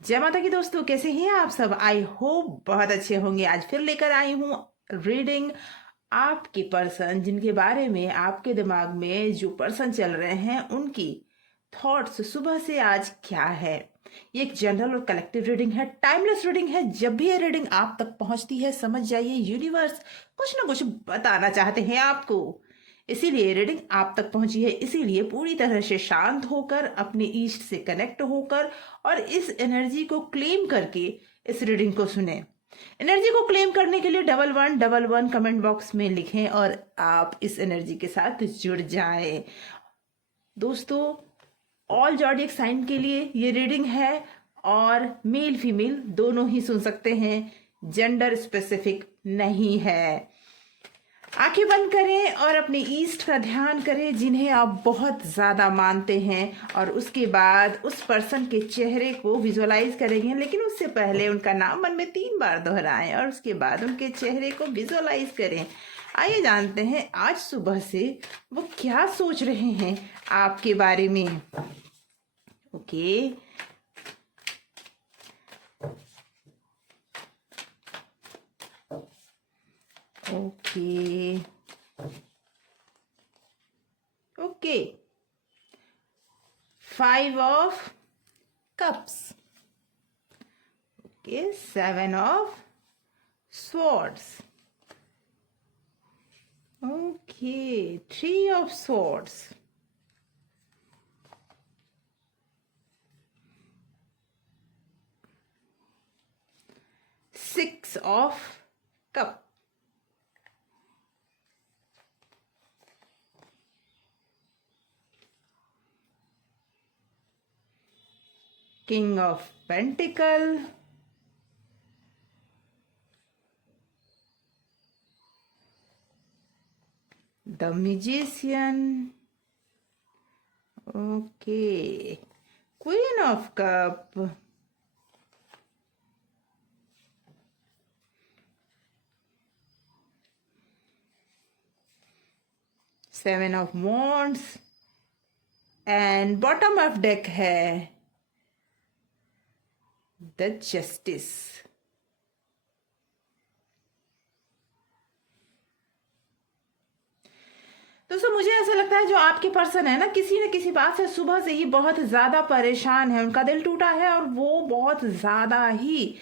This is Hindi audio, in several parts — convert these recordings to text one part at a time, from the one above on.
जय माता की दोस्तों, कैसे हैं आप सब। आई होप बहुत अच्छे होंगे। आज फिर लेकर आई हूँ रीडिंग आपके पर्सन, जिनके बारे में आपके दिमाग में जो पर्सन चल रहे हैं उनकी थॉट्स सुबह से आज क्या है। ये एक जनरल और कलेक्टिव रीडिंग है, टाइमलेस रीडिंग है। जब भी ये रीडिंग आप तक पहुंचती है, समझ जाइए यूनिवर्स कुछ ना कुछ बताना चाहते हैं आपको। इसीलिए रीडिंग आप तक पहुंची है। इसीलिए पूरी तरह से शांत होकर, अपने ईस्ट से कनेक्ट होकर और इस एनर्जी को क्लेम करके इस रीडिंग को सुने। एनर्जी को क्लेम करने के लिए 1111 कमेंट बॉक्स में लिखें और आप इस एनर्जी के साथ जुड़ जाएं। दोस्तों, ऑल जॉडिक साइन के लिए ये रीडिंग है और मेल फीमेल दोनों ही सुन सकते हैं, जेंडर स्पेसिफिक नहीं है। आंखें बंद करें और अपने ईस्ट का ध्यान करें जिन्हें आप बहुत ज़्यादा मानते हैं, और उसके बाद उस पर्सन के चेहरे को विजुअलाइज करेंगे। लेकिन उससे पहले उनका नाम मन में 3 बार दोहराएं और उसके बाद उनके चेहरे को विजुअलाइज करें। आइए जानते हैं आज सुबह से वो क्या सोच रहे हैं आपके बारे में। Okay, okay, okay. 5 of Cups. Okay, 7 of Swords. Okay, 3 of Swords. 6 of Cup. King of Pentacle. The Magician. Okay. Queen of Cup. Seven of Wands. And bottom of deck है The Justice. दोस्तों, मुझे ऐसा लगता है जो आपके पर्सन है ना, किसी न किसी बात से सुबह से ही बहुत ज्यादा परेशान है। उनका दिल टूटा है और वो बहुत ज्यादा ही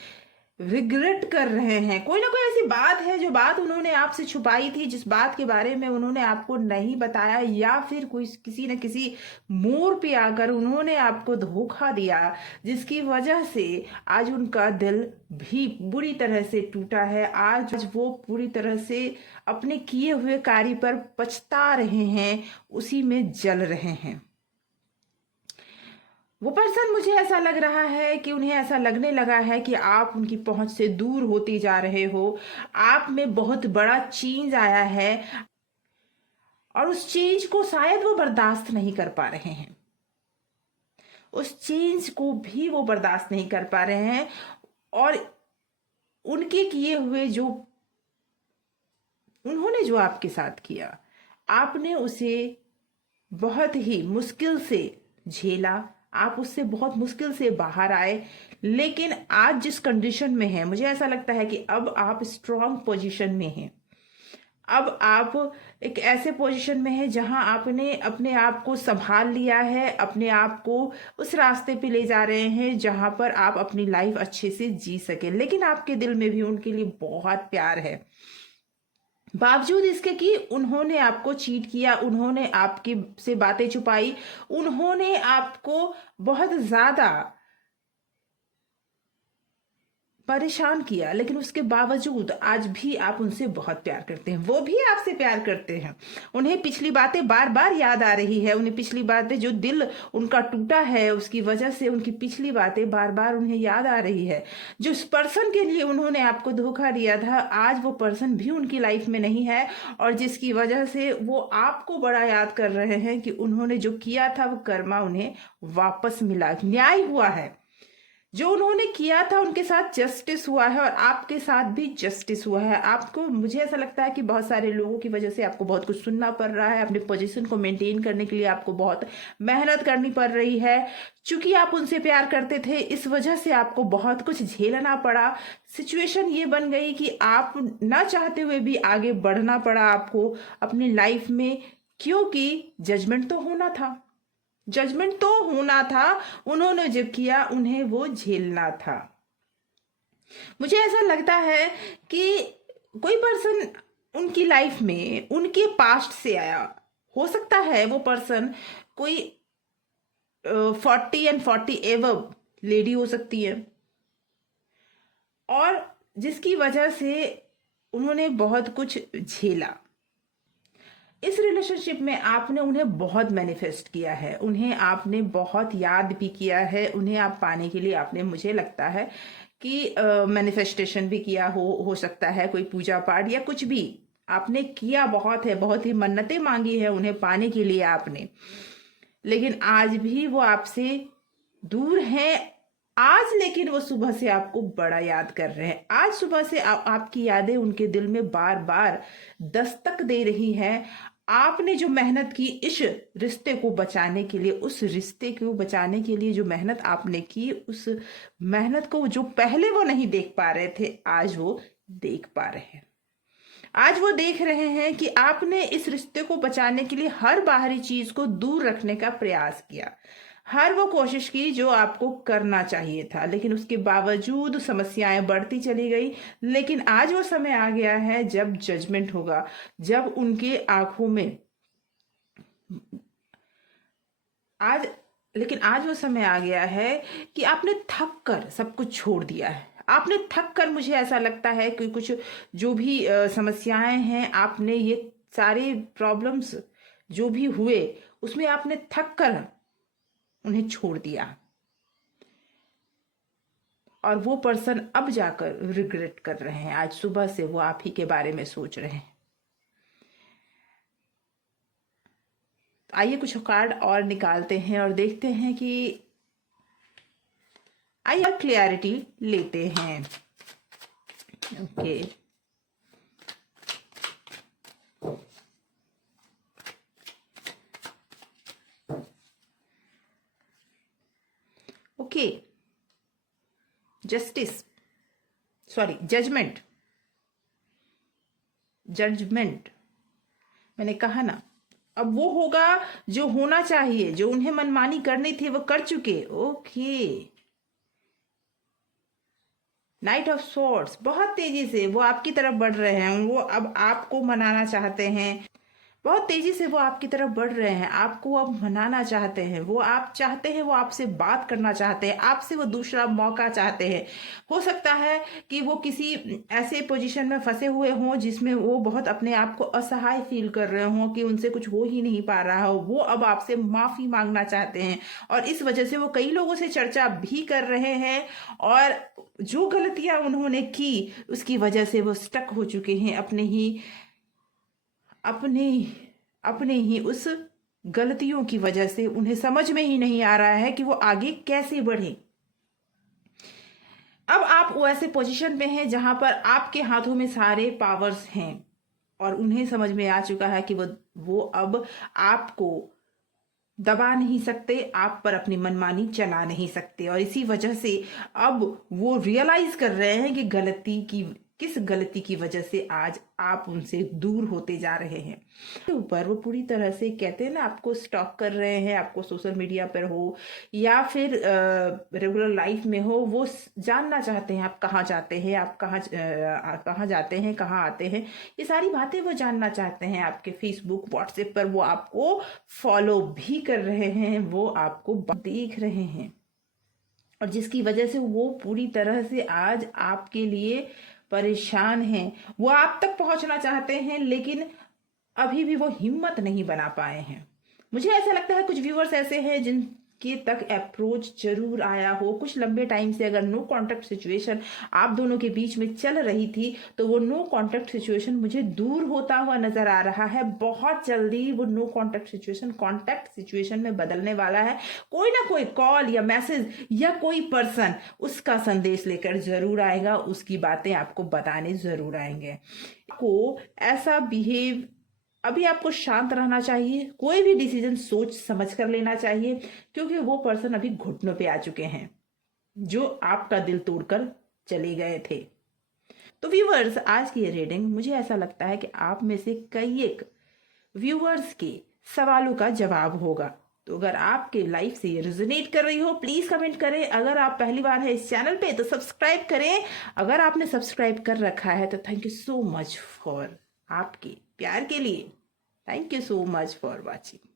रिग्रेट कर रहे हैं। कोई ना कोई ऐसी बात है जो बात उन्होंने आपसे छुपाई थी, जिस बात के बारे में उन्होंने आपको नहीं बताया, या फिर कोई किसी न किसी मोड़ पे आकर उन्होंने आपको धोखा दिया, जिसकी वजह से आज उनका दिल भी बुरी तरह से टूटा है। आज वो पूरी तरह से अपने किए हुए कार्य पर पछता रहे हैं, उसी में जल रहे हैं। वो पर्सन, मुझे ऐसा लग रहा है कि उन्हें ऐसा लगने लगा है कि आप उनकी पहुंच से दूर होते जा रहे हो। आप में बहुत बड़ा चेंज आया है और उस चेंज को शायद वो बर्दाश्त नहीं कर पा रहे हैं। उस चेंज को भी वो बर्दाश्त नहीं कर पा रहे हैं और उनके किए हुए जो उन्होंने जो आपके साथ किया, आपने उसे बहुत ही मुश्किल से झेला। आप उससे बहुत मुश्किल से बाहर आए, लेकिन आज जिस कंडीशन में है, मुझे ऐसा लगता है कि अब आप स्ट्रांग पोजीशन में हैं। अब आप एक ऐसे पोजीशन में हैं जहां आपने अपने आप को संभाल लिया है, अपने आप को उस रास्ते पे ले जा रहे हैं जहां पर आप अपनी लाइफ अच्छे से जी सके। लेकिन आपके दिल में भी उनके लिए बहुत प्यार है, बावजूद इसके कि उन्होंने आपको चीट किया, उन्होंने आपकी से बातें छुपाई, उन्होंने आपको बहुत ज्यादा परेशान किया, लेकिन उसके बावजूद आज भी आप उनसे बहुत प्यार करते हैं। वो भी आपसे प्यार करते हैं। उन्हें पिछली बातें बार बार याद आ रही है। उन्हें पिछली बातें, जो दिल उनका टूटा है उसकी वजह से उनकी पिछली बातें बार बार उन्हें याद आ रही है। जो इस पर्सन के लिए उन्होंने आपको धोखा दिया था, आज वो पर्सन भी उनकी लाइफ में नहीं है, और जिसकी वजह से वो आपको बड़ा याद कर रहे हैं कि उन्होंने जो किया था वो कर्मा उन्हें वापस मिला, न्याय हुआ है। जो उन्होंने किया था उनके साथ जस्टिस हुआ है और आपके साथ भी जस्टिस हुआ है। आपको, मुझे ऐसा लगता है कि बहुत सारे लोगों की वजह से आपको बहुत कुछ सुनना पड़ रहा है, अपने पोजीशन को मेंटेन करने के लिए आपको बहुत मेहनत करनी पड़ रही है। चूंकि आप उनसे प्यार करते थे, इस वजह से आपको बहुत कुछ झेलना पड़ा। सिचुएशन ये बन गई कि आप ना चाहते हुए भी आगे बढ़ना पड़ा आपको अपनी लाइफ में, क्योंकि जजमेंट तो होना था। जजमेंट तो होना था, उन्होंने जो किया उन्हें वो झेलना था। मुझे ऐसा लगता है कि कोई पर्सन उनकी लाइफ में उनके पास्ट से आया, हो सकता है वो पर्सन कोई 40 एंड 40 एवब लेडी हो सकती है, और जिसकी वजह से उन्होंने बहुत कुछ झेला। इस रिलेशनशिप में आपने उन्हें बहुत मैनिफेस्ट किया है, उन्हें आपने बहुत याद भी किया है, उन्हें आप पाने के लिए आपने, मुझे लगता है कि मैनिफेस्टेशन भी किया हो सकता है, कोई पूजा पाठ या कुछ भी आपने किया बहुत है, बहुत ही मन्नतें मांगी है उन्हें पाने के लिए आपने। लेकिन आज भी वो आपसे दूर हैं। आज लेकिन वो सुबह से आपको बड़ा याद कर रहे हैं। आज सुबह से आपकी यादें उनके दिल में बार बार दस्तक दे रही हैं। आपने जो मेहनत की इस रिश्ते को बचाने के लिए, उस रिश्ते को बचाने के लिए जो मेहनत आपने की, उस मेहनत को जो पहले वो नहीं देख पा रहे थे, आज वो देख पा रहे हैं। आज वो देख रहे हैं कि आपने इस रिश्ते को बचाने के लिए हर बाहरी चीज को दूर रखने का प्रयास किया, हर वो कोशिश की जो आपको करना चाहिए था, लेकिन उसके बावजूद समस्याएं बढ़ती चली गई। लेकिन आज वो समय आ गया है जब जजमेंट होगा, जब उनके आंखों में आज लेकिन आज वो समय आ गया है कि आपने थक कर सब कुछ छोड़ दिया है। आपने थक कर, मुझे ऐसा लगता है कि कुछ जो भी समस्याएं हैं, आपने ये सारे प्रॉब्लम्स जो भी हुए उसमें आपने थक कर उन्हें छोड़ दिया, और वो पर्सन अब जाकर रिग्रेट कर रहे हैं। आज सुबह से वो आप ही के बारे में सोच रहे हैं। आइए कुछ कार्ड और निकालते हैं और देखते हैं कि आइए क्लियरिटी लेते हैं। Okay, okay, justice, sorry, judgement, judgement मैंने कहा ना। अब वो होगा जो होना चाहिए, जो उन्हें मनमानी करनी थी वो कर चुके। ओके, नाइट ऑफ स्वॉर्ड्स, बहुत तेजी से वो आपकी तरफ बढ़ रहे हैं। वो अब आपको मनाना चाहते हैं, बहुत तेजी से वो आपकी तरफ बढ़ रहे हैं, आपको अब मनाना चाहते हैं। वो आप चाहते हैं, वो आपसे बात करना चाहते हैं, आपसे वो दूसरा मौका चाहते हैं। हो सकता है कि वो किसी ऐसे पोजीशन में फंसे हुए हों जिसमें वो बहुत अपने आप को असहाय फील कर रहे हों कि उनसे कुछ हो ही नहीं पा रहा हो। वो अब आपसे माफी मांगना चाहते हैं, और इस वजह से वो कई लोगों से चर्चा भी कर रहे हैं, और जो गलतियां उन्होंने की उसकी वजह से वो स्टक हो चुके हैं अपने ही उस गलतियों की वजह से। उन्हें समझ में ही नहीं आ रहा है कि वो आगे कैसे बढ़े। अब आप वो ऐसे पोजीशन पे हैं जहां पर आपके हाथों में सारे पावर्स हैं, और उन्हें समझ में आ चुका है कि वो अब आपको दबा नहीं सकते, आप पर अपनी मनमानी चला नहीं सकते। और इसी वजह से अब वो रियलाइज कर रहे हैं कि किस गलती की वजह से आज आप उनसे दूर होते जा रहे हैं। ऊपर वो पूरी तरह से, कहते हैं ना, आपको स्टॉक कर रहे हैं, आपको सोशल मीडिया पर हो या फिर रेगुलर लाइफ में हो, वो जानना चाहते हैं आप कहाँ जाते हैं, आप कहाँ जाते हैं, कहाँ आते हैं। ये सारी बातें वो जानना चाहते हैं। आपके फेसबुक, व्हाट्सएप पर वो आपको फॉलो भी कर रहे हैं, वो आपको देख रहे हैं, और जिसकी वजह से वो पूरी तरह से आज आपके लिए परेशान हैं। वो आप तक पहुंचना चाहते हैं, लेकिन अभी भी वो हिम्मत नहीं बना पाए हैं। मुझे ऐसा लगता है कुछ व्यूअर्स ऐसे हैं के तक अप्रोच जरूर आया हो। कुछ लंबे टाइम से अगर नो कांटेक्ट सिचुएशन आप दोनों के बीच में चल रही थी तो वो नो कांटेक्ट सिचुएशन मुझे दूर होता हुआ नजर आ रहा है। बहुत जल्दी वो no contact situation contact situation में बदलने वाला है। कोई ना कोई कॉल या मैसेज या कोई पर्सन उसका संदेश लेकर जरूर आएगा, उसकी बातें आपको बताने जरूर आएंगे। को ऐसा बिहेव अभी आपको शांत रहना चाहिए, कोई भी डिसीजन सोच समझ कर लेना चाहिए, क्योंकि वो पर्सन अभी घुटनों पे आ चुके हैं जो आपका दिल तोड़कर चले गए थे। तो व्यूअर्स, आज की ये रीडिंग मुझे ऐसा लगता है कि आप में से कई एक व्यूअर्स के सवालों का जवाब होगा। तो अगर आपके लाइफ से ये रेजोनेट कर रही हो प्लीज कमेंट करें। अगर आप पहली बार है इस चैनल पे तो सब्सक्राइब करें। अगर आपने सब्सक्राइब कर रखा है तो thank you so much for आपके प्यार के लिए। Thank you so much for watching.